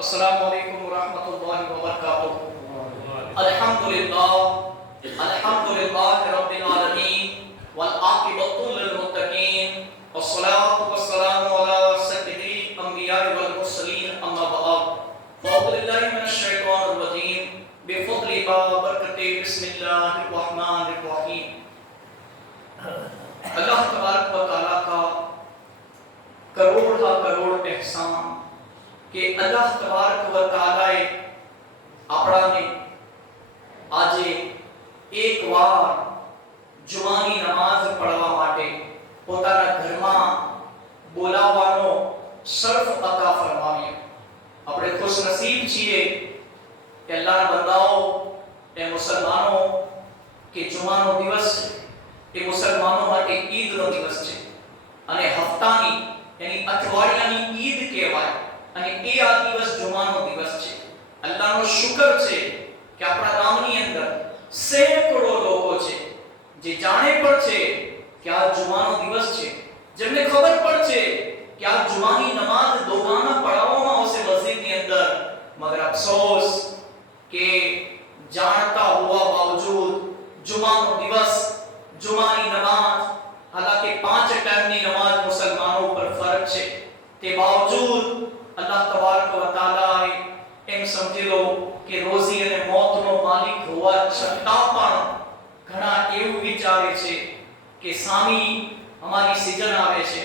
अस्सलामु अलैकुम वरहमतुल्लाहि वबरकातुहू। अल्हम्दुलिल्लाहि रब्बिल आलमीन वल आक़िबतु लिल मुत्तक़ीन वस्सलातु वस्सलामु अला सय्यिदिल अंबिया'i वल मुरसलीन अम्मा बअद। फ़अऊज़ु बिल्लाहि मिनश शैतानिर रजीम बिफ़ज़्लि व बरकति बिस्मिल्लाहिर रहमानिर रहीम। अल्लाह तबारक व तआला का करोड़ एहसान કે અલ્લાહ તબારક વ તઆલાએ આપણાને આજે એકવાર જુમાની નમાઝ પઢવા માટે પોતાના ઘરમાં બોલાવવાનો શરફ અતા ફરમાવ્યો। આપણે ખુશનસીબ છીએ કે અલ્લાહના બંદાઓ એ મુસલમાનો કે જુમાનો દિવસ છે એ મુસલમાનો માટે ઈદનો દિવસ છે અને હફતાની યાની અઠવાડિયાની ઈદ કહેવાય અને એ આ દિવસ જુમાનો દિવસ છે। અલ્લાહનો શુકર છે કે આપણા ગામની અંદર સેંકડો લોકો છે જે જાણે પણ છે કે આ જુમાનો દિવસ છે, જેમને ખબર પણ છે કે આ જુમાની નમાઝ દોગાના પડાવવામાં આવશે મસ્જિદની અંદર, મગર અફસોસ કે જાણતા હોવા બાવજૂદ જુમાનો દિવસ જુમાની નમાઝ હાલાકે 5 ટાઈમની નમાઝ મુસલમાનો પર ફરજ છે તે બાવજૂદ अल्लाह तबारक व तआलाए एम समझी लो कि रोजी અને મોતનો માલિક હોવા છતાં પણ ઘણા એવું વિચારે છે કે સામી અમારી સીઝન આવે છે,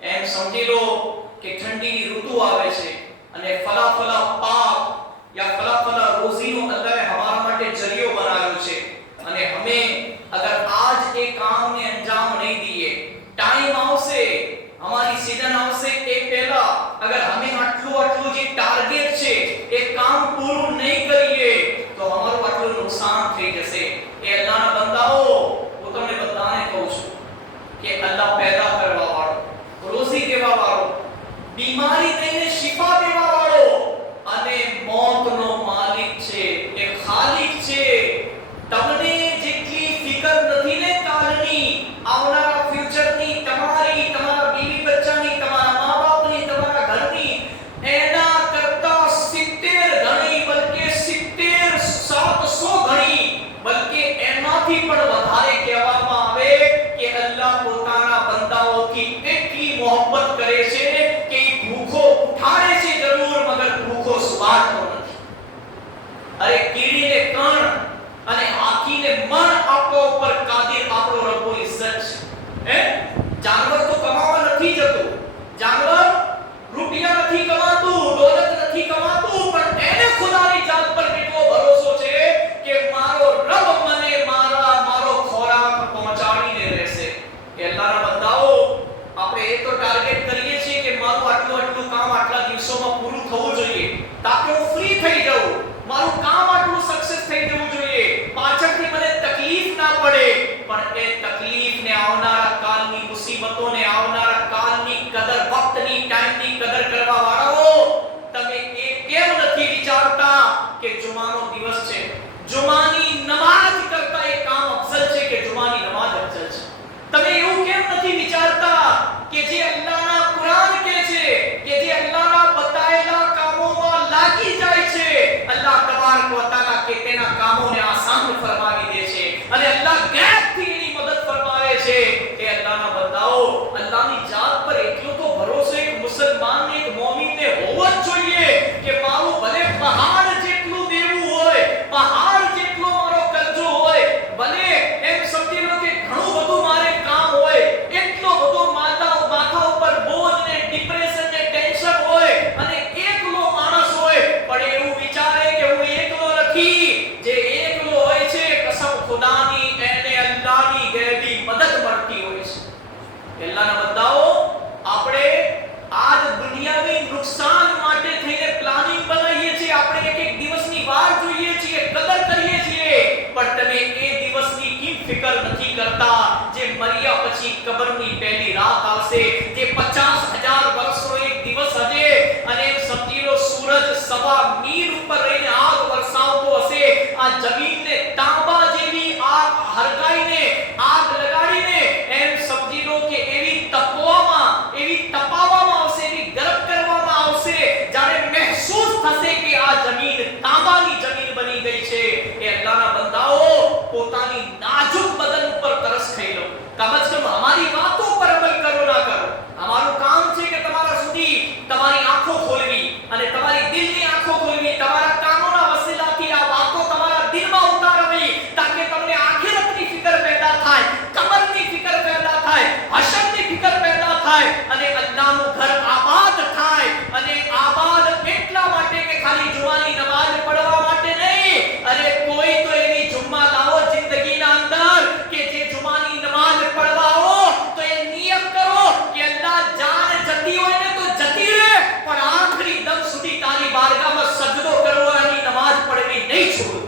એમ સમજી લો કે ઠંડીની ઋતુ આવે છે અને ફલાફલા પાક या ફલાફલા રોજીનો અલ્લાહે અમારા માટે જરિયો બનાવ્યો છે અને અમે અગર આજ એ કામને અંજામ નહીં દઈએ, ટાઈમ આવશે हमारी सीजन आवશે એ પહેલા अगर हमें આટલું જે ટાર્ગેટ છે એ કામ પૂરું નહીં કરીએ તો અમારું આટલું નુકસાન થઈ જશે। એ અલ્લાહના બંદાઓ હું તમને બધાને કહું છું કે અલ્લાહ પેદા કરવા વાળો, રોજી દેવા વાળો, બીમારી દઈને શિફા દેવા વાળો અને મોતનો માલિક છે, એ ખાલિક છે। તમને જેટલી ફિકર નથી ને કાલની આવનારા ફ્યુચરની, તમારી તમારા બીવી બચ્ચાની, તમારા મા-બાપની, તમારા ઘરની, એના કરતા 70 ગણી બલકે 700 ગણી બલકે એનાથી પણ વધારે કહેવામાં આવે કે અલ્લાહ પોતાના બંદાઓથી એટલી મોહબ્બત કરે છે કે ભૂખો ઉઠાડે છે જરૂર મગર ભૂખો સુવાડતો નથી। અરે કીડીને કણ અને હાથીને મણ આપવા ઉપર કાદિર આપણો રબ્બુલ ઇઝ્ઝત છે। जानवर तो कमावा નથી જતો, जानवर રૂપિયા નથી કમાતું, દોલત નથી કમાતું, પણ એને ખુદાની જાત પર કેટલો ભરોસો છે કે મારો રબ મને મારો ખોરાક પહોંચાડીને રહેશે। કે અલ્લાહના બંદાઓ આપણે એ તો ટાર્ગેટ કરીએ છીએ કે મારું આટલું કામ આટલા દિવસોમાં પૂરું થવું જોઈએ તાકે હું ફ્રી થઈ જાઉં, મારું કામ આટલું સક્સેસ થઈ જવું જોઈએ, પાછળથી મને તકલીફ ના પડે, પણ એ તકલીફને આવનારા કાલની મુસીબતોને આવનારા કાલની કદર, વક્તની, ટાઈમની કદર કરવા વાળાઓ તમે એ કેમ નથી વિચારતા કે જુમાનો દિવસ છે, જુમાની નમાઝ કરતા એ કામ અફઝલ છે કે જુમાની નમાઝ અફઝલ છે? તમે એવું કેમ નથી વિચારતા કે જે અલ્લાહના કુરાન કહે છે, કે જે અલ્લાહના બતાવેલા કામોમાં લાગી જાય છે, અલ્લાહ તબારક વ તઆલા કે તેના કામોને આસાન ફરમાવી દે છે અને અલ્લાહ ગેરથી એની મદદ ફરમાવે છે। એ અલ્લાહના બંદાઓ અલ્લાહની જાત પર એટલો તો ભરોસો એક મુસલમાનને, એક મોમીનને હોવો જ જોઈએ કે મારું ભલે પહાડ જેટલું દેવું હોય, પહાડ જેટલો મારો કરજો હોય, ભલે એમ સમજી લો કે ઘણું બધું મારે કામ હોય, એટલો બધો માથા ઉપર બોજ ને ડિપ્રેશન ને ટેન્શન હોય અને એકલો માણસ હોય, પણ એવું વિચારે કે હું એકલો નથી, જે એકલો હોય છે કસમ ખુદાની એને અલ્લાહની ગેબી મદદ મળતી હોય છે। અલ્લાહના બંદાઓ આપણે આજ દુનિયાવી નુકસાન માટે થઈને પ્લાનિંગ બનાવીએ છીએ, આપણે એક દિવસની વાર જોઈએ છીએ, કદર કરીએ છીએ, પણ તમે એ દિવસની કેમ ફિકર નથી કરતા જે મર્યા પછી કબરની પહેલી રાત આવશે, જે 50,000 વર્ષનો એક દિવસ હશે અને સમજી લો સૂરજ સવા મીલ ઉપર રહીને આગ વરસાવતો હશે, આ જમીનને તાંબા જેવી આગ હરગાઈને આગ લગાડીને એમ સમજી લો કે એવી તપાવવામાં આવશે, એવી ગરમ કરવામાં આવશે, જાણે મહેસૂસ થશે ગઈ છે એ અલ્લાહના બંદાઓ પોતાની નાજુક બદન ઉપર તરસ ખાઈ લો. કમ જ કમ અમારી વાતો પર અમલ કરો ના કરો. અમારું કામ છે કે તમારા સુધી તમારી આંખો ખોલવી અને તમારી દિલની આંખો ખોલવી, તમારા કાનોના વસીલાથી આ વાતો તમારા દિલમાં ઉતારવી, તાકે તમને આખિરતની ફિકર પેદા થાય, કબરની ફિકર પેદા થાય, હશરની ફિકર પેદા થાય અને અલ્લાહનું ઘર આબાદ થાય. અને આબાદ એટલા માટે કે ખાલી જુમાની નમાઝ પઢવા માટે નહીં. અરે કોઈ તો એવી જુમ્મા લાવો જિંદગીના અંદર કે જે જુમાની નમાઝ પઢવાઓ તો એ નિયત કરો કે અલ્લાહ જાન જતી હોય ને તો જતી રહે, પણ આખરી દમ સુધી તારી બારગાહમાં સજદો કરવો, એની નમાઝ પઢવી નહીં છોડું.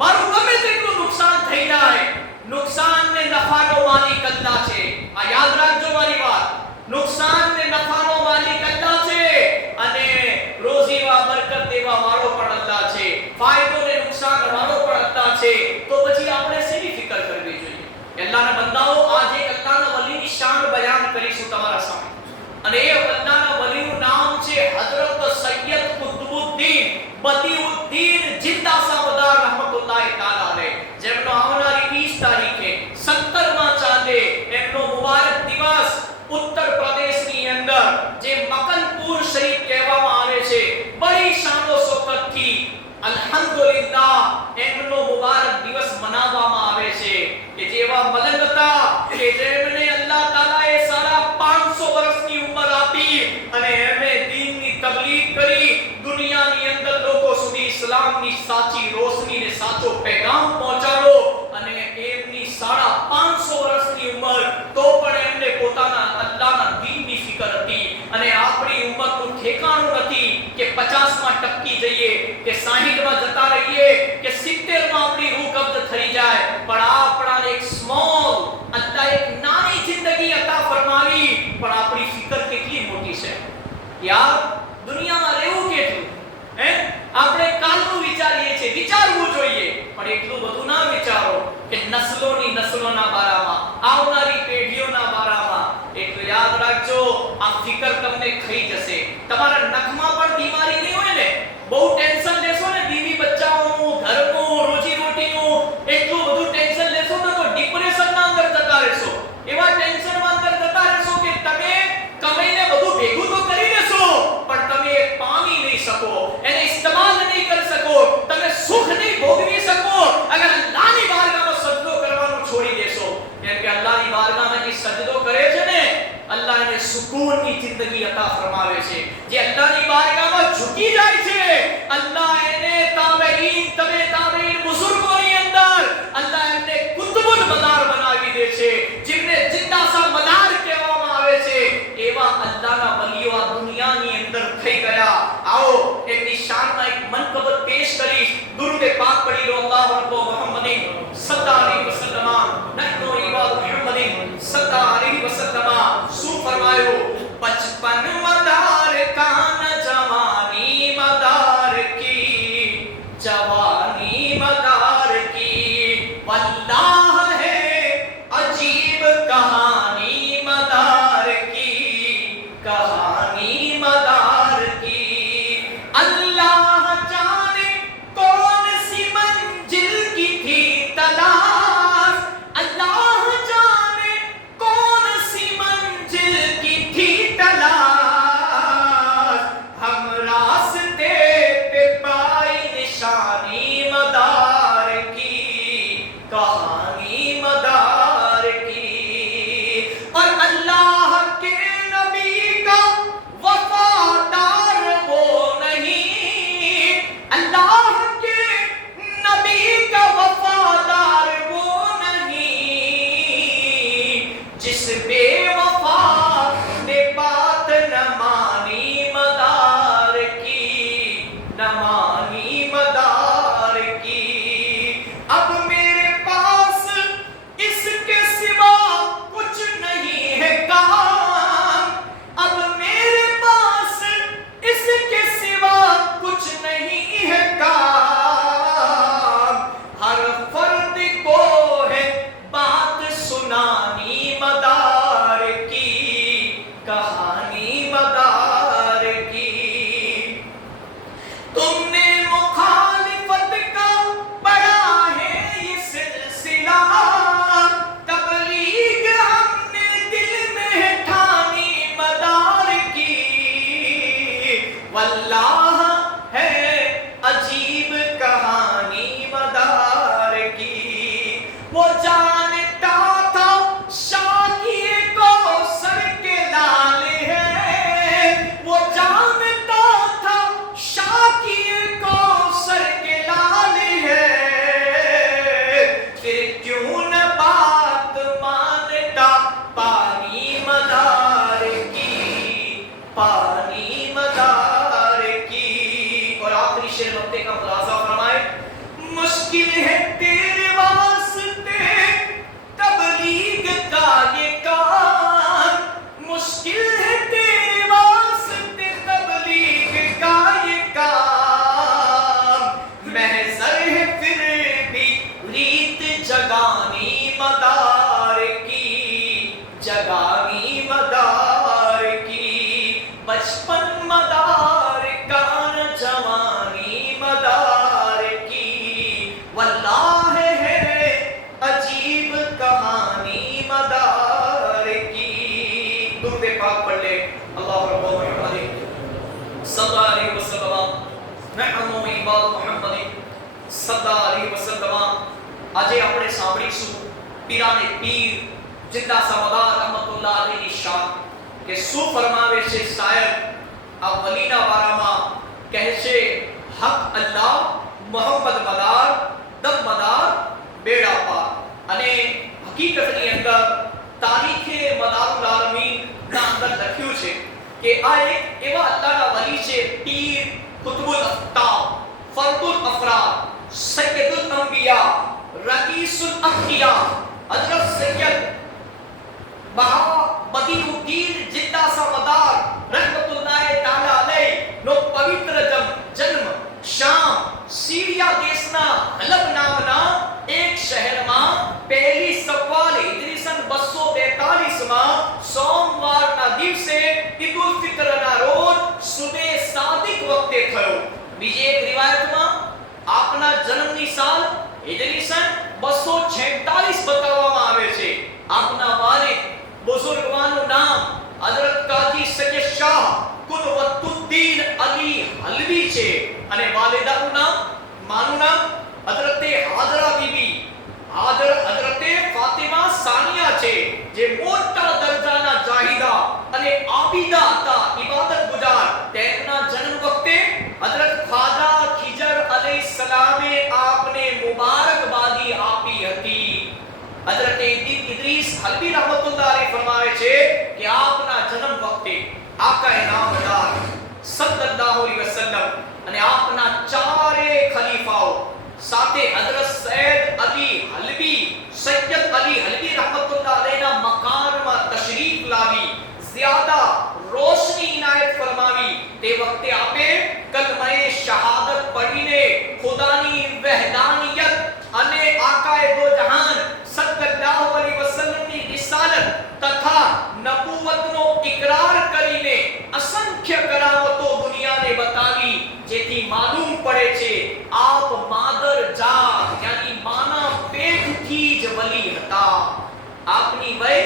મારું ગમે તેટલું નુકસાન થઈ જાય, નુકસાન ને નફાનો માલિક અલ્લાહ છે. આ યાદ રાખજો મારી વાત. નુકસાન ને નફાનો માલિક અલ્લાહ છે અને રોજી વા બરકત દેવા વાળો પણ અલ્લાહ છે. ફાયદો ને નુકસાન વાળો પણ અલ્લાહ છે. તો પછી આપણે શેની ફિકર કરવી જોઈએ? અલ્લાહના બંદાઓ, આજે અલ્લાહના વલીની શાન બયાન કરીશું તમારા સામે. અને એ અલ્લાહના વલીનું નામ છે હઝરત સૈયદ કુતુબુદ્દીન બદીઉદ્દીન જિંદા સાવદાર રહમતુલ્લાહ તાલા અલૈહ, જેમનો આવનારી 20 તારીખે 70મા ચાંદે એમનો મુબારક દિવસ ઉત્તર પ્રદેશની અંદર જે મકનપુર શરીફ કહેવામાં આવે છે, બડી શાનો શૌકતથી અલ્હમ્દુલિલ્લાહ એમનો મુબારક દિવસ મનાવવામાં આવે છે. કે જેવા મલંગ હતા કે જેમને અલ્લાહ તાલાએ 550 વર્ષની ઉંમર આપી અને એમને દીનની તબલીગ કરી, દુનિયાની અંદર લોકો સુધી ઇસ્લામની સાચી રોશની ને સાચો પેગામ પહોંચાડો. અને એમની 550 વર્ષની ઉંમર તો પણ એમને પોતાના અલ્લાહના દીનની ફિકર હતી. અને આપણી ઉંમરનું ઠેકાણું નથી કે 50માં ટપકી જઈએ કે 60માં જતા રહીએ કે 70માં આપણી રૂહ કબ્જ થઈ જાય, પણ આપણાને એક સ્મોલ અલ્લાહ એક નાની જિંદગી عطا ફરમાવી, પણ આપણી ફિકર કેટલી મોટી છે યાર. દુનિયામાં રહેવું કેટલું હે, આપણે કાલનું વિચારીએ છીએ, વિચારવું જોઈએ, પણ એટલું બધું ના વિચારો કે નસલોના બારામાં, આવનારી પેઢીઓના બારામાં. એટલું યાદ રાખજો, આ ફિકર તમને ખાઈ જશે. તમારા નખમાં પણ બીમારી નહીં હોય ને, બહુ ટેન્શન લેશો ને બીવી બચ્ચાઓનું, ઘરનું, રોજી રોટીનું, એટલું બધું ટેન્શન લેશો ને તો ડિપ્રેશનના અંદર જતા રહેશો. એવા ટેન્શનમાં અંદર જતા રહેશો કે તમે કમાઈને બધું ભેગું તો કરી લેશો, પણ તમે પામી નહીં શકો, એને ઇસ્તેમાલ નહીં કરી શકો, તમે સુખ નહીં ભોગવી શકો અગર અલ્લાહની બારગાહમાં સજદો કરવાનું છોડી દેશો. કેમ કે અલ્લાહની બારગાહમાં જે સજદો કરે છે ને, અલ્લાહ એને સુકૂનની જિંદગી عطا ફરમાવે છે. જે અલ્લાહની બારગાહમાં ઝૂકી જાય છે, અલ્લાહ એને તાબેઈન બુઝુર્ગોની અંદર અલ્લાહ એમને કુતુબુલ મદાર બનાવી દે છે, જેમને જિંદા સા મદાર કહેવામાં આવે છે. એવા અલ્લાહના વલીઓ આ દુનિયાની અંદર થઈ ગયા. આવો એમની શાનમાં એક મનકબત પેશ કરીશ. દુરૂદ પાક પઢી લો. અલ્લાહુ અકબર મુહમ્મદિન સલ્લલ્લાહુ અલૈહિ વસલ્લમ નહનુ ઇબાદ મુહમ્મદિન સલ્લલ્લાહુ અલૈહિ વસલ્લમ. શું ફરમાયો? 55 મદાર કા ન જવાની મદાર કી, જવાની મદાર કી વલ્લાહ है अजीब कहानी मदार की, कहानी मदार की. अल्लाह जाने कौन सी मंजिल की थी तलाश, अल्लाह जाने कौन सी मंजिल की थी तलाश. वल्लाह है अजीब कहानी मदार की। वो जानता था शाकिए को सर के लाल है, वो जानता था शाकिए को सर के लाल है, फिर क्यों न बात मानता पानी मदार की, पानी मदार की। और आखिरी शेर मक्ते का खुलासा फरमाए, मुश्किल है तेरे वास्ते तबलीग का ये काम, मुश्किल है तेरे वास्ते तबलीग का ये काम, महज़र है फिर भी रीत जगानी मदार की, जगानी मदार की। बचपन मदार का न जवानी मदार की, वल्लाह है अजीब कहानी मदार की। दुरूद पाक पढ़ ले, अल्लाह रब्बुल मुहम्मद सल्लल्लाहु अलैहि वसल्लम, नहनु इबाद मुहम्मद सल्लल्लाहु अलैहि वसल्लम। આજે આપણે સાંભળીશું પીરાને પીર જિંદા સમદાર रहमतुल्लाह अलैहि શાન કે શું ફરમાવે છે શાયર આ વલીના બારામાં કહે છે, હક અલ્લાહ મોહમ્મદ મદાર દમ મદાર બેડા પાર। અને હકીકતની અંદર તારીખે મદારુલ આલમીન ના અંદર લખ્યું છે કે આ એક એવા અલ્લાહના વલી છે, પીર કુતુબુલ અફતાબ ફરદુલ અફરાદ સૈયદુલ અંબિયા રઈસુલ અંબિયા હજરત સૈયદ બહાબદીउद्दीन जिंदा समदार रहमतुल्लाह ताला अलैह નો પવિત્ર જન્મ શામ સીરિયા દેશના હલબ નામના એક શહેરમાં 1 સવાલ હિજરી સન 243 માં સોમવારના દિવસે ઈદુલ ફિત્રના રોજ સુબે સાદિક વખતે થયો। બીજી એક રિવાયતમાં આપના જન્મની સાલ હિજરી સન 246 બતાવવામાં આવે છે। આપના વાલિદ बुजुर्गवानों नाम हजरत काजी सैयद शाह कुनवतुद्दीन अली हलवी छे અને વાલિદાનું નામ માનું નામ હજરતે હાજરા બીબી હજરતે ફાતિમા સાનિયા છે, જે મોટા દરજાના જાહિદા અને આબિદા હતા, ઇબાદત ગુજાર। તેમના જન્મ વખતે હજરત ખ્વાજા ખિજર अलैहिस्सलामे આપને મુબારકબાદી આપી હતી। हजरत इदरीस हलवी रहमतुल्लाह अलैह फरमावे छे कि आपना जन्म वखते आका इनामदार सल्लल्लाहु अलैहि वसल्लम અને આપના ચારે ખલીફાઓ સાથે હજરત સૈયદ અલી હલવી સૈયદ અલી હલવી रहमतुल्लाह अलैहના મકાનમાં તશરીફ લાવી જ્યાદા રોશની ઇનાયત ફરમાવી। તે વખતે આપે કલમાએ શહાદત પઢીને ખુદાની વહદાનિયત અને આકાએ દો જહાન સલ્લલ્લાહુ અલૈહિ વસલ્લમની રિસાલત તથા નબુવતનો ઇકરાર કરીને અસંખ્ય કરામતો દુનિયાને બતાવી, જેથી માલુમ પડે છે આપ માદર જાત યાની માના પેટથી જ વલી હતા। આપની વય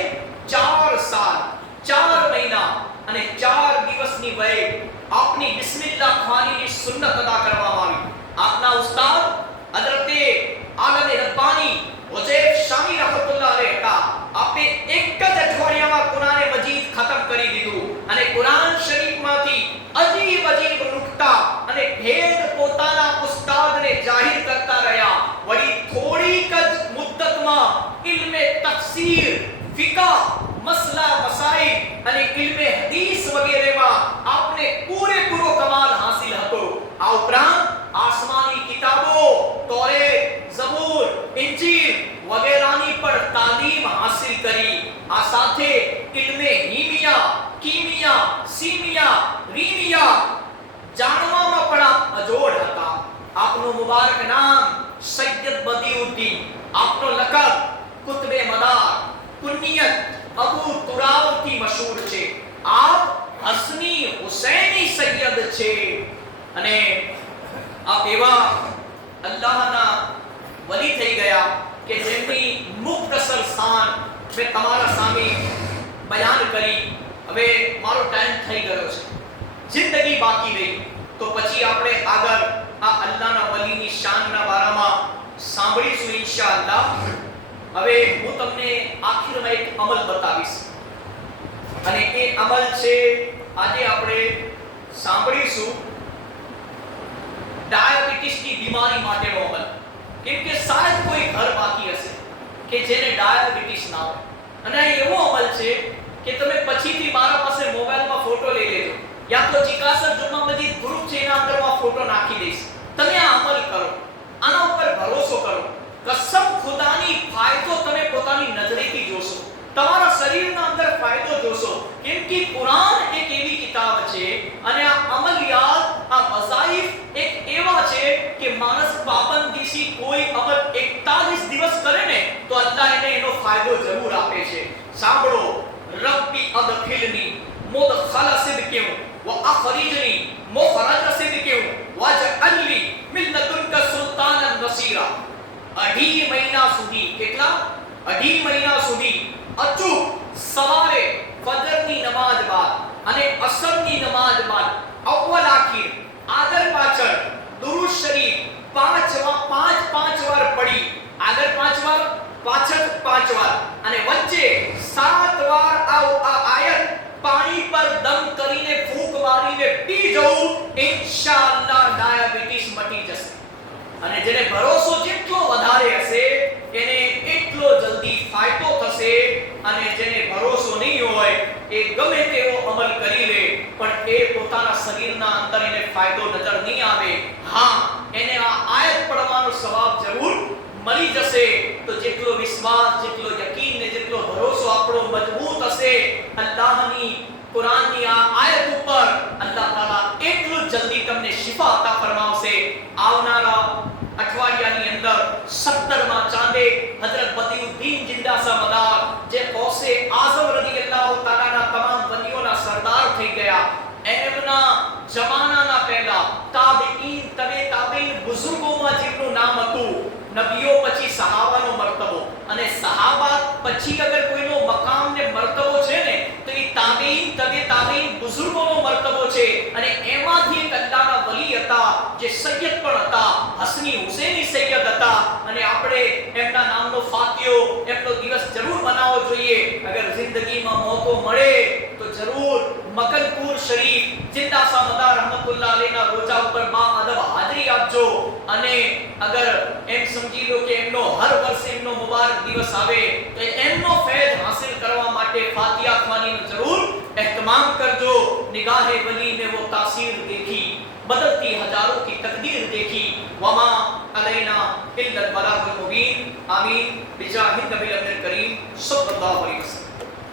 4 સાલ 4 મહિના અને 4 દિવસની વય આપની બિસ્મિલ્લાહ ખાનીની સુન્નત અદા કરવામાં આવી। આપના ઉસ્તાદ હજરતે આલમે રબ્બાની હુઝૈફ શામી रहमतुल्लाह अलैह હતા। આપે એક જ અઠવાડિયામાં કુરાને મજીદ ખતમ કરી દીધું અને કુરાન શરીફમાંથી અજીબ અજીબ નુક્તા અને ભેદ પોતાના ઉસ્તાદને જાહેર કરતા રહ્યા। વળી થોડીક જ મુદ્દતમાં ઇલ્મે તફસીર ફિકા મસલા મસાઇલ અને ઇલ્મે હદીસ વગેરેમાં આપને પૂરેપૂરો કમાલ હાસિલ હતો। આ ઉપરાંત આસમાની કિતાબો તૌરેત ज़बूर इंजील वगैरहની પણ તાલીમ હાસિલ કરી। આ સાથે ઇલ્મે હીમિયા કીમિયા સીમિયા રીમિયા જાણવામાં પણ અજોડ હતા। આપનું મુબારક નામ સૈયદ બદીઉદ્દીન, આપનો લકબ કુતબે મદાર, કુનિયત અબુ તુરાવતી મશહૂર છે। આપ હસની હુસૈની સૈયદ છે અને આપ એવા અલ્લાહના વલી થઈ ગયા કે જેમની મુખ્તસર શાન મેં તમારા સામે બયાન કરી। હવે મારો ટાઈમ થઈ ગયો છે। જિંદગી બાકી રહી તો પછી આપણે આગળ આ અલ્લાહના વલીની શાનના બારામાં સાંભળીશું ઇન્શાઅલ્લાહ. હવે હું તમને આખિરમાં એક અમલ બતાવીશ અને એ અમલ છે આજે આપણે સાંભળીશું ડાયાબિટીસની બીમારી માટેનો અમલ. કેમ કે શાયદ કોઈ ઘર બાકી હશે કે જેને ડાયાબિટીસ ના હોય અને આ એવો અમલ છે કે તમે પછીથી મારા પાસે મોબાઈલમાં ફોટો લઈ લેજો યા તો ચિકાસર જુમ્મા મસ્જિદ ગ્રુપ છે એના અંદરમાં ફોટો નાખી દઈશ. તમે આ અમલ કરો, આના ઉપર ભરોસો કરો. કસમ ખુદાની ફાયદો તમે પોતાની નજરેથી જોશો, તમારા શરીરના અંદર ફાયદો જોશો. કેમ કે કુરાન એક એવી કિતાબ છે અને આ અમલિયાત, આ વઝાઇફ એક એવા છે કે માણસ પાબંદીથી કોઈ અમલ 41 દિવસ કરે ને તો અલ્લાહ એને એનો ફાયદો જરૂર આપે છે. સાંભળો, રબ્બી અદખિલની મુદખલ સિદ્કિન વ અખરિજની મુખરજ સિદ્કિન વજઅલની મિન લદુનકા સુલ્તાનન નસીરા. 2.5 મહિના સુધી, કેટલા? 2.5 મહિના સુધી અચૂક સવારે ફજરની નમાઝ બાદ અને અસરની નમાઝ બાદ અવ્વલ આખિર આગળ પાછળ દુરૂદ શરીફ 5 વાર પડી, આગળ 5 વાર, પાછળ 5 વાર અને વચ્ચે 7 વાર આ આયત પાણી પર દમ કરીને ફૂંક મારીને પી જવું, ઇન્શાઅલ્લાહ ડાયાબિટીસ મટી જશે. અને જેને ભરોસો જેટલો વધારે હશે એને એટલો જલ્દી ફાયદો થશે. અને જેને ભરોસો નહીં હોય એ ગમે તેવો અમલ કરી લે પણ એ પોતાના શરીરના અંદર એને ફાયદો નજર નહીં આવે. હા, એને આ આયત પડવાનો સવાબ જરૂર મળી જશે. તો જેટલો વિશ્વાસ, જેટલો યકીન ને જેટલો ભરોસો આપણો મજબૂત હશે અલ્લાહની કુરાનની આ આયત ઉપર, અલ્લાહ તાલા એટલું જલ્દી તમને શિફા અતા ફરમાવશે. આવનારા અઠવાડિયાની અંદર 17માં ચાંદે હઝરત બદરુદ્દીન જિંદા સા મદાર જે ગૌસે આઝમ રદિયલ્લાહુ તાલાના તમામ વલીઓના સરદાર થઈ ગયા, એમના જમાનાના પહેલા તાબીઈન, તબે તાબીઈન બુઝુર્ગોમાં જેમનું નામ હતું, નબીઓ પછી સહાબાનો મર્તબો અને સહાબા પછી અગર કોઈનો મકામ ને મર્તબો છે ને તો એ તાબીઈન, તબે તાબીઈન બુઝુર્ગોનો મર્તબો છે. અને એમાંથી એક અલ્લાહના વલી હતા જે સૈયદ પણ હતા, હસની હુસૈની સૈયદ હતા. અને આપણે એમના નામનો ફાતિયો, એમનો દિવસ જરૂર બનાવવો જોઈએ. અગર જિંદગીમાં મોકો મળે તો જરૂર મકનપુર શરીફ જિંદા સા મદાર રહમતુલ્લાહ અલૈના રોજા ઉપર બા અદબ હાજરી આપજો. અને અગર એમ સમજી લો કે એમનો હર વર્ષે એમનો મુબારક દિવસ આવે તો એમનો ફૈઝ હાસિલ કરવા માટે ફાતિહા ખવાનીનો જરૂર એહતમામ કરજો. નિગાહે વલી ને वो तासीर देखी, बदलती हजारों की तकदीर देखी, वमा अलैना इल्लल बलागुल मुबीन. आमीन बिजाहिद नबी अल करीम सल्लल्लाहु अलैहि वसल्लम.